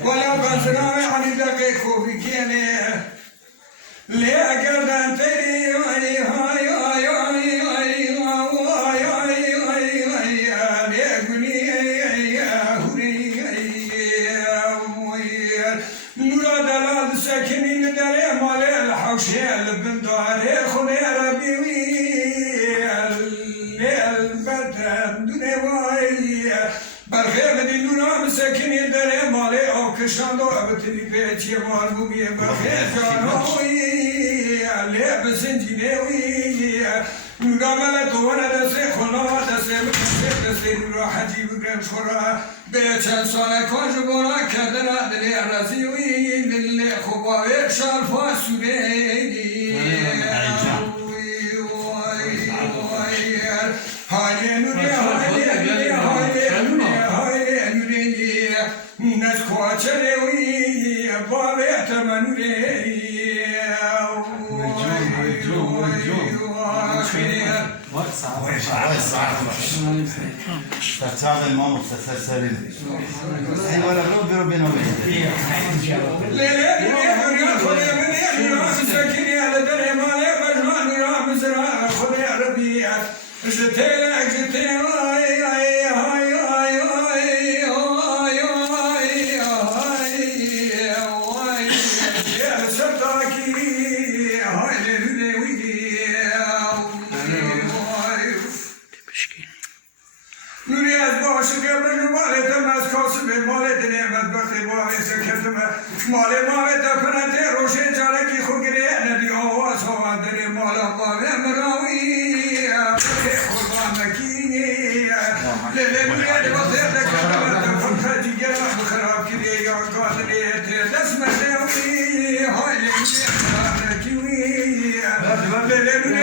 ولا بسرعة عن دقيق وبكينه ليه قردان تري وي هاي هاي هاي هاي هاي هاي هاي هاي ليه قولي يا هوري نورا دلال ساكنين داري مالي الحوشي البن داري خوني ربي البدن دوني واي برخي بدي نورا مساكنين داري مالي او كشاندو ابتني بيتي مالبومي برخي جانوي اللي بسنجيني وي نورا ملتو وانا دسي خلا دسي نورا حجي بقرم شورا بيتشان سالة كوجبورا كدنا دلي رزي وي للي خباوي شالفا سوري هاي نوري نسخوا چلوی باوی تمنوری تعال الماما تسلسلين الحين ولا برو بينه وبين لا لا خذي مني راس سكني على دري مالي بجوان رام زرع خذي عربي جتيلا هاي هاي هاي هاي نوری از باشه که بگو مالتم از کاسب مالت نعمت بخی باقی سکتم مال مالت پنته روشن چالکی خوگری ندی آواز ها در مالا باقی مراوی خوربانکی لیلی نوری از بخیر دکتر فرخ جیگر خراب کری یا قادری دست مشنوی های لیلی خراب نکیوی لیلی نوری